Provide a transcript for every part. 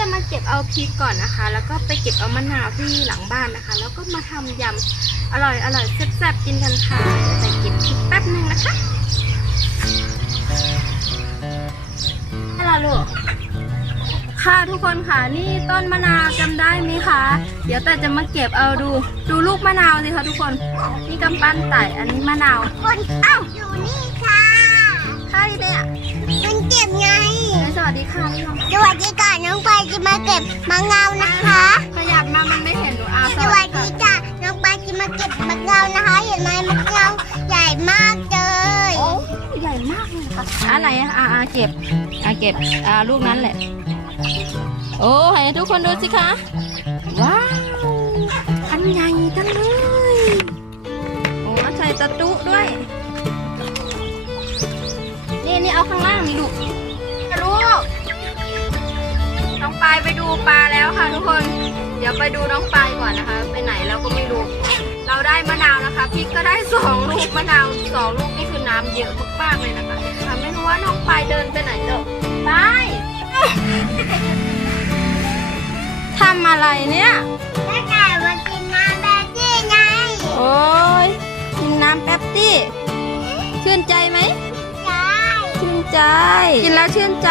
จะมาเก็บเอาพริกก่อนนะคะ แล้วก็ไปเก็บเอามะนาวที่หลังบ้านนะคะ แล้วก็มาทำยำอร่อยอร่อยแซ่บๆกินกันค่ะเดี๋ยวไปเก็บพริกแป๊บนึงนะคะฮัลโหลลูกค่ะทุกคนค่ะนี่ต้นมะนาวจำได้ไหมคะ เดี๋ยวแต่จะมาเก็บเอาดูดูลูกมะนาวสิคะทุกคน นี่กำปั้นไต่อันนี้มะนาวคนอ้าวอยู่นี่ค่ะ ใช่เนี่ยมันเก็บไง สวัสดีค่ะพี่น้องสวัสดีค่ะน้องไปจะมาเก็บมะนาวนะคะ ขยับมามันไม่เห็นหนูอาสวัสดีจ้ะน้องไปจะมาเก็บมะนาวนะคะ เห็นไหมมะนาวใหญ่มากเลยโอ้ใหญ่มากเลยค่ะอะไรอะอาอาเก็บอาเก็บอาลูกนั้นแหละ โอ้ให้ทุกคนดูสิคะ ว้าว อันใหญ่จังเลย โอ้ใส่ตะตุด้วยนี่นี่ เอาข้างล่างนี่ลูกลูกน้องปายไปดูปลาแล้วค่ะทุกคน เดี๋ยวไปดูน้องปายก่อนนะคะ ไปไหนเราก็ไม่รู้ เราได้มะนาวนะคะพริกก็ได้สองลูกมะนาวสองลูกนี่คือน้ำเยอะมากๆเลยนะคะค่ะไม่รู้ว่าน้องปายเดินไปไหนเด้อไปทำอะไรเนี่ยแม่ไก่มากินน้ำแบบนี้ไง โอ้ยกินน้ำแป๊บตี้ชื่นใจไหมใช่ชื่น ใจ กินแล้วชื่นใจ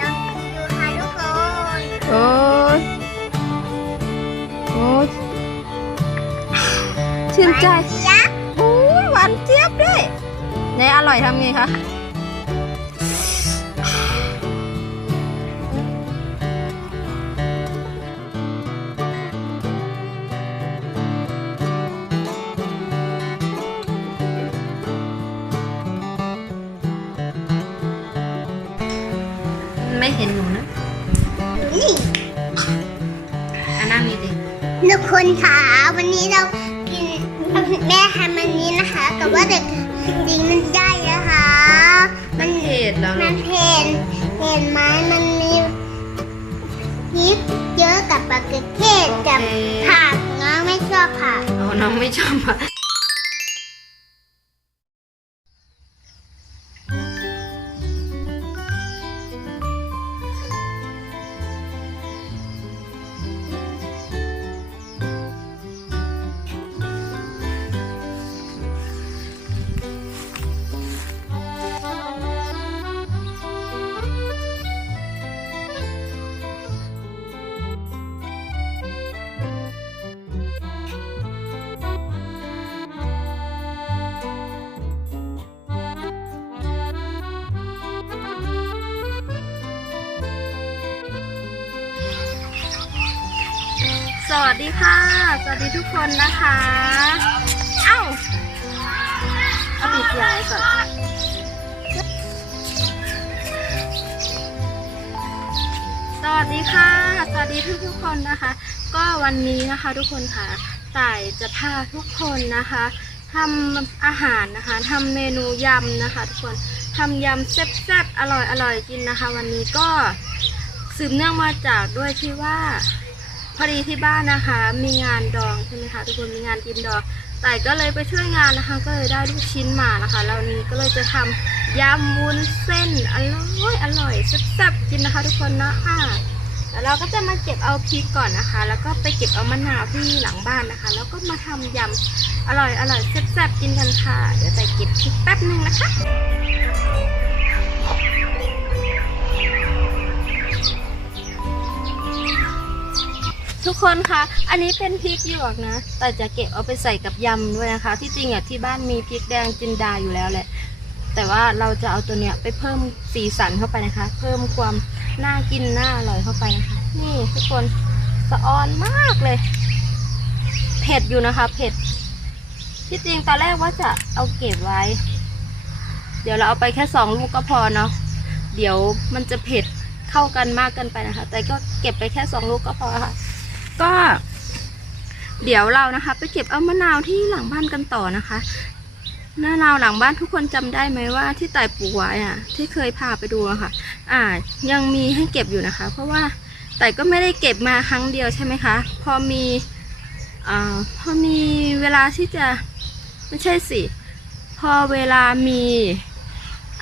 ลองกินดูค่ะทุกคนโอ้ยโอ้ยชื่นใจเจี๊ยบโอ้ยหวานเจี๊ยบด้วยในอร่อยทำไงคะ คนค่ะวันนี้เรากินแม่ทำอันนี้นะคะแต่ว่าเด็กจริงๆมันได้นะคะ มันเผ็ดแล้วมันเผ็ดเห็นไหมมันมีพริกเยอะกับปลาเกเทศกับผักน้องไม่ชอบผักอ๋อน้องไม่ชอบอะ วัสดีค่ะ สวัสดีทุกคนนะคะ เอ้าเอาปิดยงไว้ก่อนสวัสดีค่ะ สวัสดีทุกทุกคนนะคะ ก็วันนี้นะคะทุกคนค่ะต่ายจะพาทุกคนนะคะทำอาหารนะคะทำเมนูยำนะคะ ทุกคนทำยำแซ่บๆอร่อยอร่อยๆกินนะคะ วันนี้ก็สืบเนื่องมาจากด้วยที่ว่า พอดีที่บ้านนะคะ มีงานดองใช่ไหมคะทุกคนมีงานกินดองแต่ก็เลยไปช่วยงานนะคะ ก็เลยได้ลูกชิ้นมานะคะแล้วนี้ก็เลยจะทำยำวุ้นเส้นอร่อยอร่อยแซ่บๆกินนะคะ ทุกคนเนาะค่ะแล้วเราก็จะมาเก็บเอาพริกก่อนนะคะ แล้วก็ไปเก็บเอามะนาวที่หลังบ้านนะคะ แล้วก็มาทำยำอร่อยอร่อยแซ่บๆกินกันค่ะ เดี๋ยวแต่เก็บพริกแป๊บนึงนะคะ ทุกคนคะอันนี้เป็นพริกหยวกนะ แต่จะเก็บเอาไปใส่กับยำด้วยนะคะ ที่จริงอะที่บ้านมีพริกแดงจินดาอยู่แล้วแหละ แต่ว่าเราจะเอาตัวเนี้ยไปเพิ่มสีสันเข้าไปนะคะ เพิ่มความน่ากินน่าอร่อยเข้าไปนะคะ นี่ทุกคนสะออนมากเลย เผ็ดอยู่นะคะ เผ็ด ที่จริงตอนแรกว่าจะเอาเก็บไว้ เดี๋ยวเราเอาไปแค่สองลูกก็พอเนาะ เดี๋ยวมันจะเผ็ดเข้ากันมากเกินไปนะคะ แต่ก็เก็บไปแค่สองลูกก็พอค่ะ ก็ เดี๋ยวเรานะคะ ไปเก็บเอามะนาวที่หลังบ้านกันต่อนะคะมะนาวหลังบ้านทุกคนจำได้ไหมว่าที่ไต่ปลูกไว้อะที่เคยพาไปดูอะค่ะ อ่า ยังมีให้เก็บอยู่นะคะ เพราะว่าไต่ก็ไม่ได้เก็บมาครั้งเดียวใช่ไหมคะ พอมีอ่าพอมีเวลาที่จะไม่ใช่สิ พอเวลามี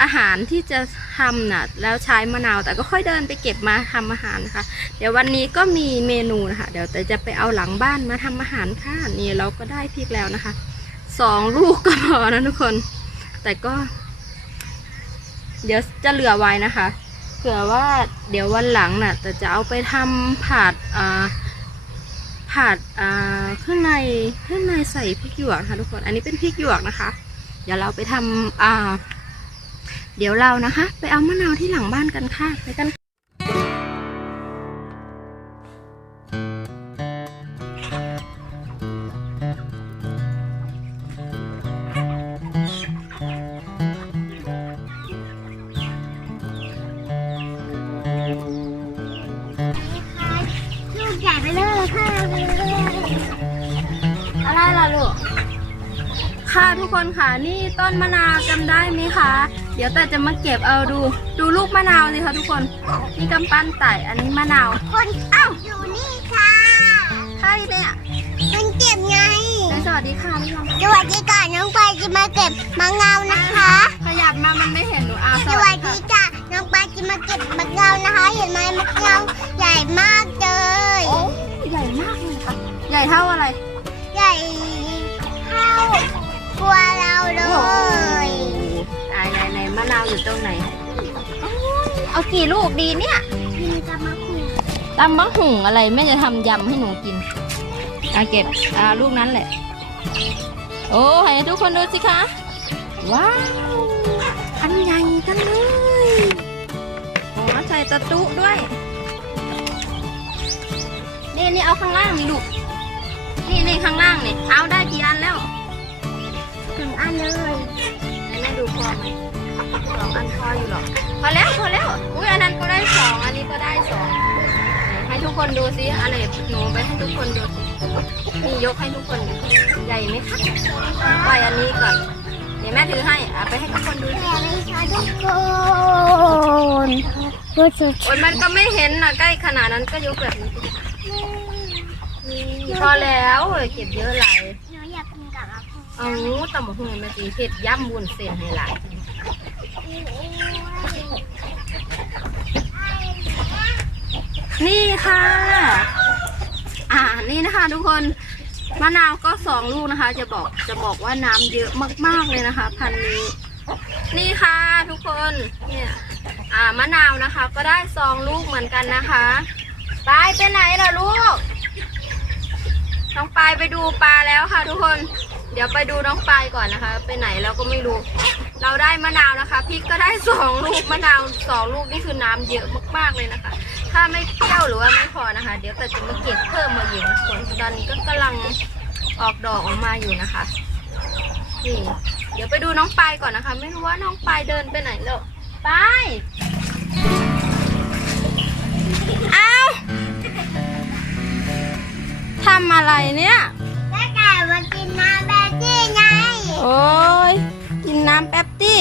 อาหารที่จะทำน่ะแล้วใช้มะนาว แต่ก็ค่อยเดินไปเก็บมาทำอาหารนะคะ เดี๋ยววันนี้ก็มีเมนูนะคะเดี๋ยวแต่จะไปเอาหลังบ้านมาทำอาหารค่ะนี่เราก็ได้พริกแล้วนะคะสองลูกก็พอนะทุกคน แต่ก็ เดี๋ยวจะเหลือไว้นะคะเผื่อว่าเดี๋ยววันหลังน่ะแต่จะเอาไปทำผัดอ่าผัดอ่าเครื่องในเครื่องในใส่พริกหยวกนะคะทุกคน อันนี้เป็นพริกหยวกนะคะ เดี๋ยวเราไปทำอ่า เดี๋ยวเรานะคะ ไปเอามะนาวที่หลังบ้านกันค่ะ ไปกันลูกใหญ่ไปเลยค่ะไปเลยอะไรล่ะลูก ค่ะทุกคนค่ะ นี่ต้นมะนาวจำได้ไหมคะ เดี๋ยวแต่จะมาเก็บเอาดู ดูลูกมะนาวสิคะทุกคนนี่กำปั้นไต่อันนี้มะนาว คนเอ้าอยู่นี่ค่ะใช่เนี่ยมันเก็บไงสวัสดีค่ะพี่ลองสวัสดีก่อนน้องปายจะมาเก็บมะนาวนะคะ ขยับมามันไม่เห็นหนูอาสวัสดีจ้ะน้องปายจะมาเก็บมะนาวนะคะ เห็นไหมมะนาวใหญ่มากเลยโอ้ใหญ่มากเลยค่ะใหญ่เท่าอะไร ใหญ่เท่าตัวเราเลย ไหนไหนไหนมะนาวอยู่ตรงไหนโอ้ยเอากี่ลูกดีเนี่ยกินกับมะขูดตำมะหุ่งอะไรแม่จะทำยำให้หนูกินอาเก็บอ่าลูกนั้นแหละ โอ้ให้ทุกคนดูสิคะ ว้าวอันใหญ่จังเลยโอ้ใส่ตะตุด้วยนี่นี่เอาข้างล่างนี่ลูกนี่นี่ข้างล่างนี่เอาได้กี่อันแล้ว ถึงอันเลยไหนแม่ ดูพอไหมสองอันพออยู่หรอกพอแล้วพอแล้วอุ้ยอันนั้นก็ได้สองอันนี้ก็ได้สองให้ทุกคนดูสิอะไรหนูไปให้ทุกคนดูสิมียกให้ทุกคนใหญ่ไหมคะปล่อยอันนี้ก่อนเดี๋ยวแม่ถือให้อไปให้ทุกคนดูแต่ไม่ใช่ทุกคนดูสุดโอ้ยมันก็ไม่เห็นนะใกล้ขนาดนั้นก็ยกแบบนี้สินี่พอแล้วเก็บเยอะหลา เอาตำบักหุ่งมาตีเผ็ดย่ำบุญเส้นให้หลายนี่ค่ะ อ่า นี่นะคะ ทุกคน มะนาวก็สองลูกนะคะ จะบอกจะบอกว่าน้ำเยอะมากๆเลยนะคะ พันนี้ นี่ค่ะทุกคน เนี่ย อ่ามะนาวนะคะ ก็ได้สองลูกเหมือนกันนะคะปายไปไหนล่ะลูก น้องปายไปดูปลาแล้วค่ะทุกคน เดี๋ยวไปดูน้องปายก่อนนะคะ ไปไหนเราก็ไม่รู้ เราได้มะนาวนะคะพริกก็ได้สองลูกมะนาวสองลูกนี่คือน้ำเยอะมากๆเลยนะคะ ถ้าไม่เปรี้ยวหรือว่าไม่พอนะคะ เดี๋ยวแต่จะมาเก็บเพิ่มมาอยู่นะส่วนตอนนี้ก็กำลังออกดอกออกมาอยู่นะคะนี่เดี๋ยวไปดูน้องปายก่อนนะคะ ไม่รู้ว่าน้องปายเดินไปไหนแล้วปายเอาทำอะไรเนี่ยแม่ไก่มากินน้ำ โอ้ยกินน้ำแป๊บตี้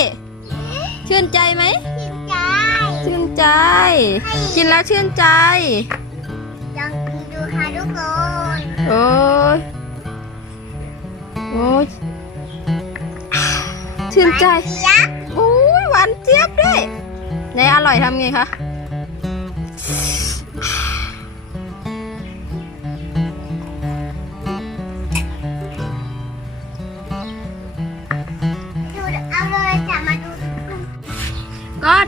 ชื่นใจไหมกินใจ ชื่นใจ กินแล้วชื่นใจลองกินดูค่ะทุกคนโอ้ยโอ้ยชื่นใจยักษ์โอ้ยหวานเจี๊ยบด้วยไหนอร่อยทำไงคะ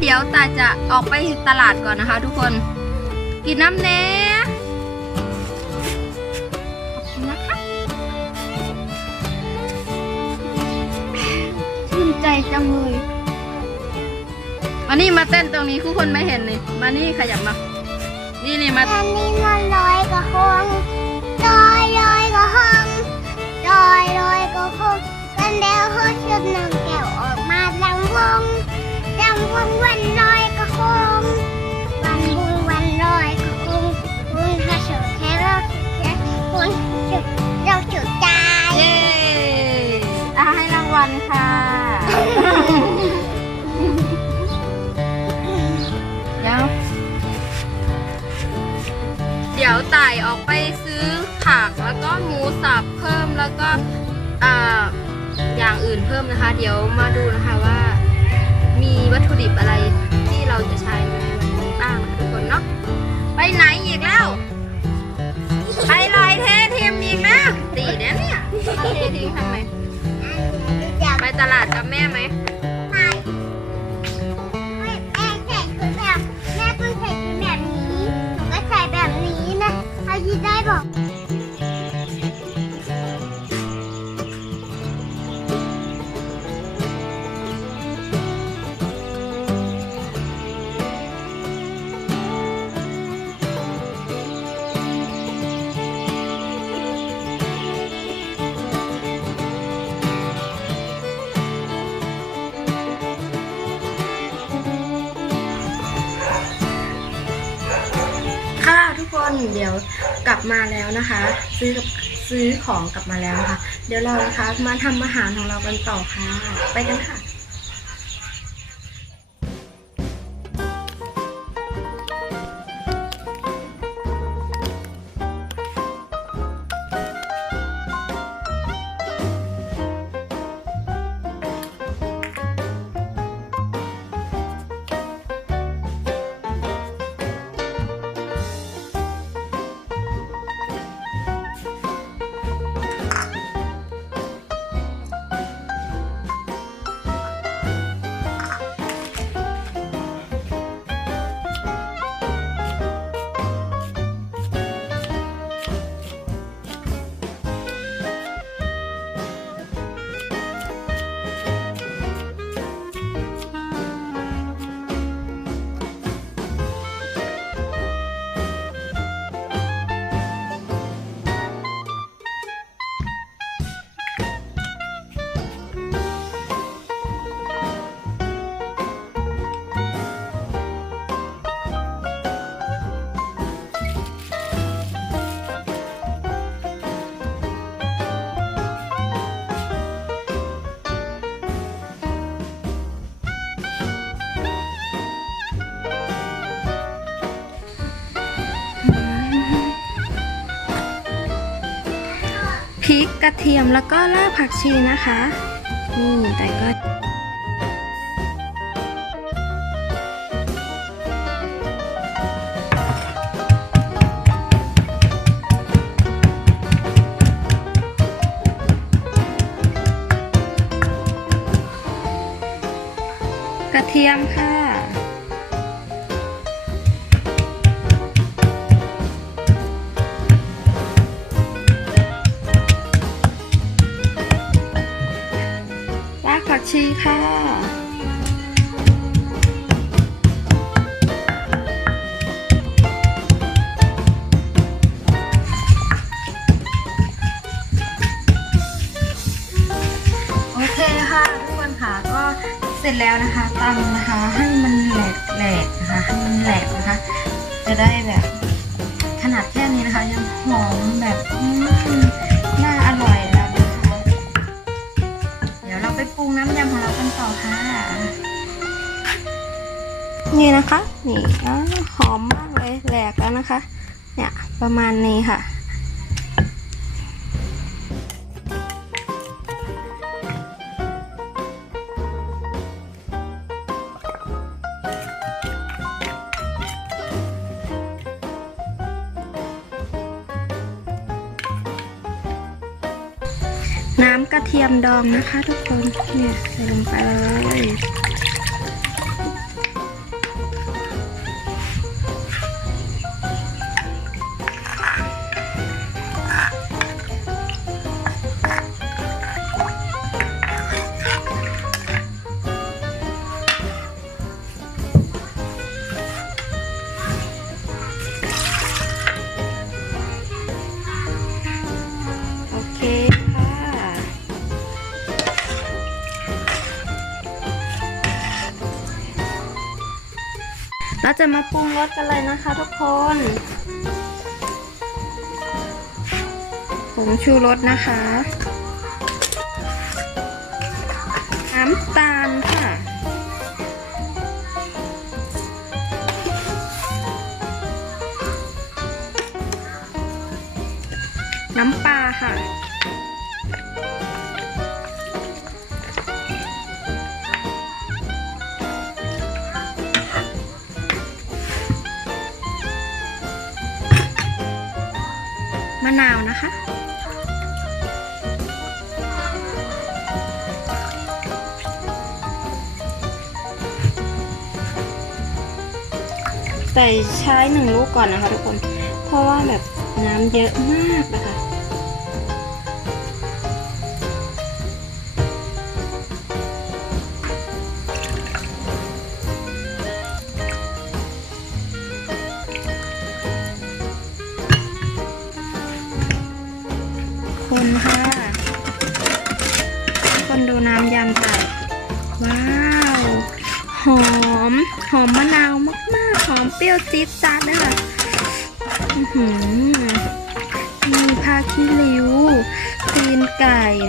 เดี๋ยวตาจะออกไปตลาดก่อนนะคะ ทุกคน กินน้ำแน่ขอบคุณนะคะชื่นใจจังเลยมานี่มาเต้นตรงนี้ทุกคนไม่เห็นเลยมานี่ขยับมา นี่นี่มาอันนี้มันลอยกระหงลอยลอยกระหงลอยลอยกระหงกันเดียวเขาชุดนางแก้วออกมาลำวง งวันลอยกระหงวันบุญวันลอยกระหงบุญพระสุแค่เราบุญจุดเราจุดใจเย้อะให้รางวัลค่ะ เดี๋ยว เดี๋ยวไต่ออกไปซื้อผักแล้วก็หมูสับเพิ่มแล้วก็อ่าอย่างอื่นเพิ่มนะคะ เดี๋ยวมาดูนะคะว่า วัตถุดิบอะไรที่เราจะใช้ในวันนี้บ้างนะคะทุกคนเนาะไปไหนอีกแล้ว ไปลอยเททีมอีกแล้วตีเนี่ยเนี่ยเททิ้งทำไมอยากไปตลาดกับแม่ไหมไปแม่ใส่ ทุกคนเดี๋ยวกลับมาแล้วนะคะ ซื้อกับซื้อของกลับมาแล้วนะคะ เดี๋ยวเรานะคะมาทำอาหารของเรากันต่อค่ะ ไปกันค่ะ พริกกระเทียมแล้วก็รากผักชีนะคะ นี่แต่ก็ ชีค่ะ โอเคค่ะทุกคนค่ะก็เสร็จแล้วนะคะตำนะคะให้มันแหลกแหลกๆนะคะให้มันแหลกนะคะ จะได้แบบ นี่นะคะ นี่หอมมากเลยแหลกแล้วนะคะ เนี่ยประมาณนี้ค่ะน้ำกระเทียมดองนะคะทุกคน เนี่ยใส่ลงไปเลย เราจะมาปรุงรสกันเลยนะคะทุกคนผงชูรสนะคะ น้ำตาลค่ะ ใส่ใช้หนึ่งลูกก่อนนะคะทุกคน เพราะว่าแบบน้ำเยอะมากนะคะ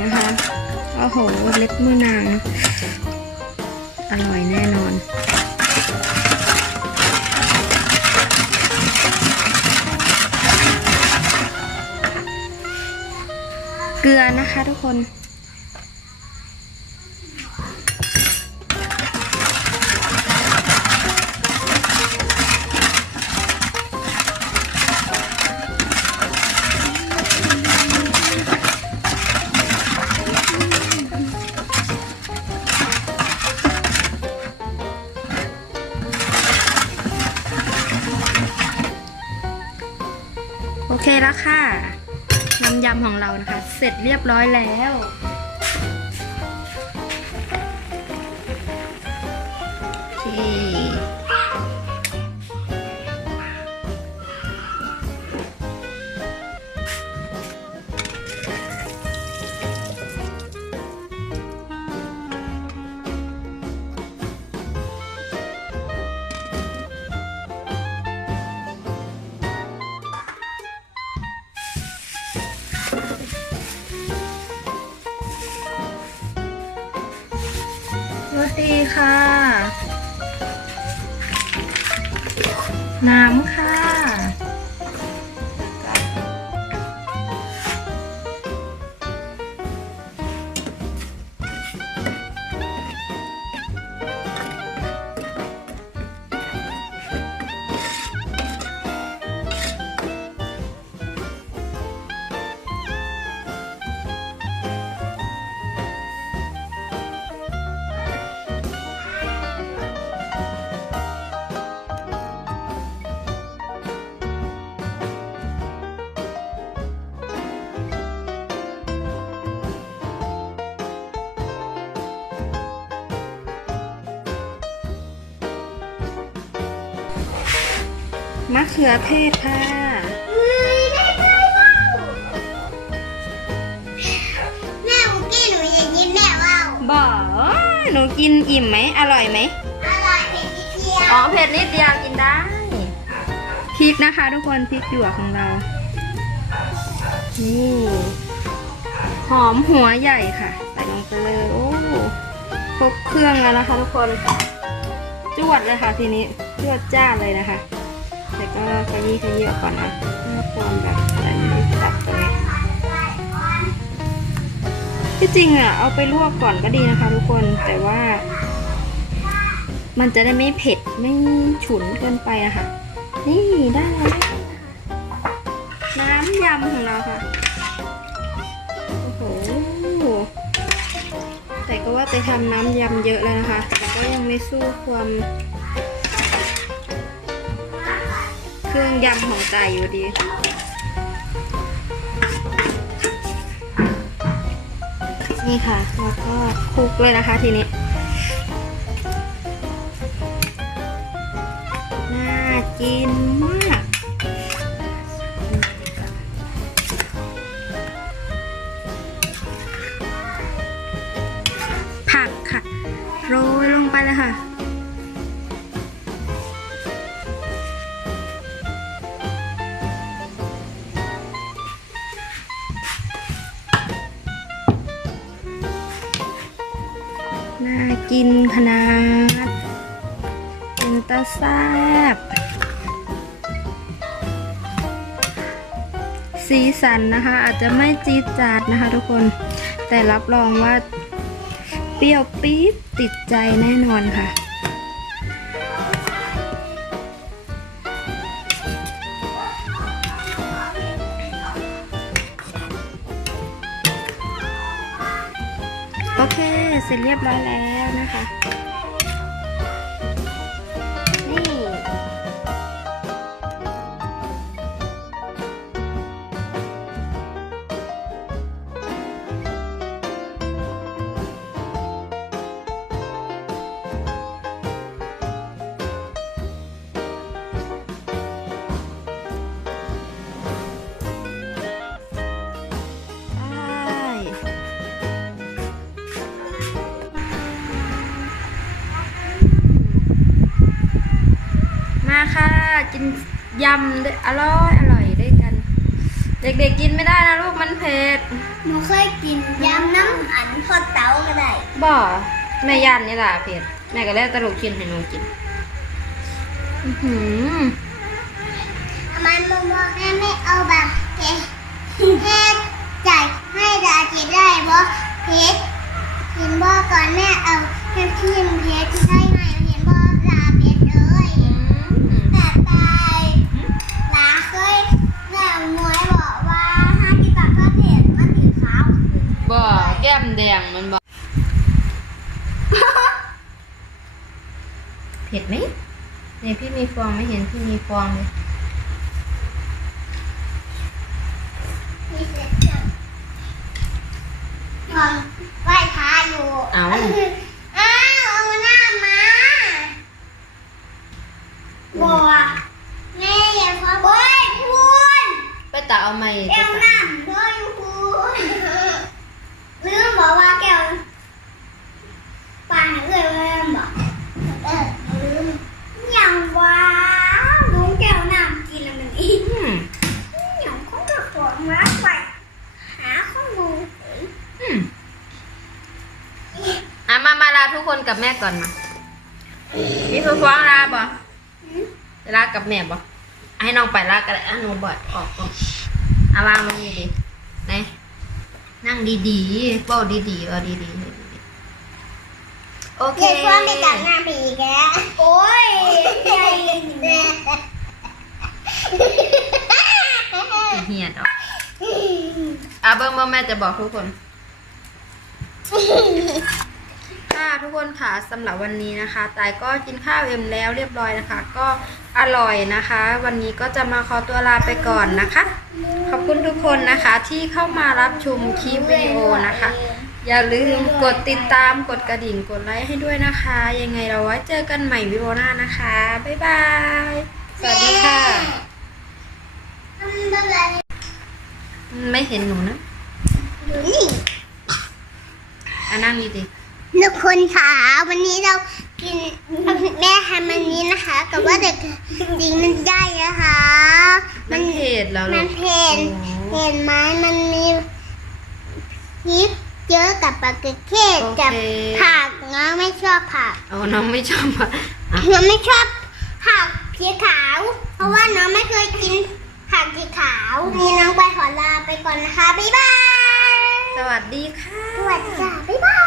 นะคะ โอ้โห เล็บมือนาง อร่อยแน่นอน เกลือนะคะทุกคน เรียบร้อยแล้ว มะเขือเทศค่ะแม่บุกี้หนูอยากกินแม่ว้าบอกหนูกินอิ่มไหม อร่อยไหม อร่อยเผ็ดนิดเดียว อ๋อ เผ็ดนิดเดียวกินได้ พริกนะคะทุกคน พริกหยวกของเรา นี่ หอมหัวใหญ่ค่ะ ใส่ลงไปเลย โอ้ ครบเครื่องแล้วนะคะทุกคน จวดเลยค่ะทีนี้ จวดจ้าเลยนะคะ ขยี้ขยี้ก่อนนะความแบบอะไรไม่ได้จับตรงนี้ที่จริงอะเอาไปลวกก่อนก็ดีนะคะ ทุกคนแต่ว่า มันจะได้ไม่เผ็ดไม่ฉุนเกินไปอะค่ะนี่ได้แล้วน้ำยำของเราค่ะโอ้โหแต่ก็ว่าไปทำน้ำยำเยอะแล้วนะคะ แต่ก็ยังไม่สู้ความ เครื่องยำของไก่อยู่ดี นี่ค่ะ แล้วก็คลุกเลยนะคะทีนี้ น่ากินมาก น่ากินขนาด เป็นตาแซบสีสันนะคะ อาจจะไม่จี๊ดจาดนะคะทุกคน แต่รับรองว่า เปรี้ยวปี๊ดติดใจแน่นอนค่ะ มาค่ะกินยำด้วยอร่อยอร่อยด้วยกัน เด็กๆกินไม่ได้นะลูกมันเผ็ดหนูเคยกินยำน้ำอันทอดเตาก็ได้บ่แม่ย่านนี่ล่ะเผ็ดแม่ก็เลยตะลุกกินให้หนูกินอื้อหือทำไมมึงบอกแม่ไม่เอาแบบเผ็ดแค่จ่ายให้ดาจิได้เพราะเพชรเห็นบอกก่อนแม่เอาแค่พิมเพชรได้ไหมเห็นบอกลาเพชรเลยแต่ตายลาเคยแม่มวยบอกว่าห้าที่ปากก็เผ็ดมันสีขาว บ่ แก้มแดงมันบ่เผ็ดไหมเนี่ยพี่มีฟองไม่เห็นพี่มีฟองเลยมีเศษจังทำไหว้พระอยู่ เอา อ้าวเอาหน้ามาบัวแม่อย่าพอโอ้ยพูน ไปตักเอาไหม แก้วน้ำด้วยพูนลืมบอกว่าแก้วปลาเอ่ยว่าบอกเออลืมอย่างว้าวน้องแก้วน้ำกินแล้วมันอีก อืม อย่างของกระป๋องมาไปหาข้อมูล อืมอะมามาลาทุ กคนกับแม่ก่อนมามีผู้ฟ้องลาบ่จะลากับแม่บ่ให้น้องไปลากันเลยอะหนูบ่อยออกออกเอาวางลงดีๆไหนนั่งดีๆเบ้าดีๆเอาดีๆโอเคเด็กว่าไม่กลับงานไปอีกแล้วโอ้ยใหญ่แน่เหียดออกอะเบิ้งเบิ้งแม่จะบอกทุกคน ค่ะทุกคนค่ะสำหรับวันนี้นะคะตายก็กินข้าวเอ็มแล้วเรียบร้อยนะคะ ก็อร่อยนะคะ วันนี้ก็จะมาขอตัวลาไปก่อนนะคะ ขอบคุณทุกคนนะคะที่เข้ามารับชมคลิปวิดีโอนะคะ อย่าลืมกดติดตามกดกระดิ่งกดไลค์ให้ด้วยนะคะ ยังไงเราไว้เจอกันใหม่วิดีโอหน้านะคะ บ๊ายบาย สวัสดีค่ะทำอะไรไม่เห็นหนูนะอยู่นี่ อะนั่งดีดี ทุกคนค่ะวันนี้เรากินแม่ทำอันนี้นะคะแต่ว่าเด็กจริงมันได้นะคะ มันเผ็ดแล้วลูมักนเผ็ดโอ้เห็นไหมมันมีพริกเยอะกับปลากระเทศโอเคกับผักน้องไม่ชอบผักเอาน้องไม่ชอบอะอะน้องไม่ชอบผักสีขาว เพราะว่าน้องไม่เคยกินผักสีขาวนี่น้องไปขอลาไปก่อนนะคะบ๊ายบายสวัสดีค่ะสวัสดีค่ะบ๊ายบาย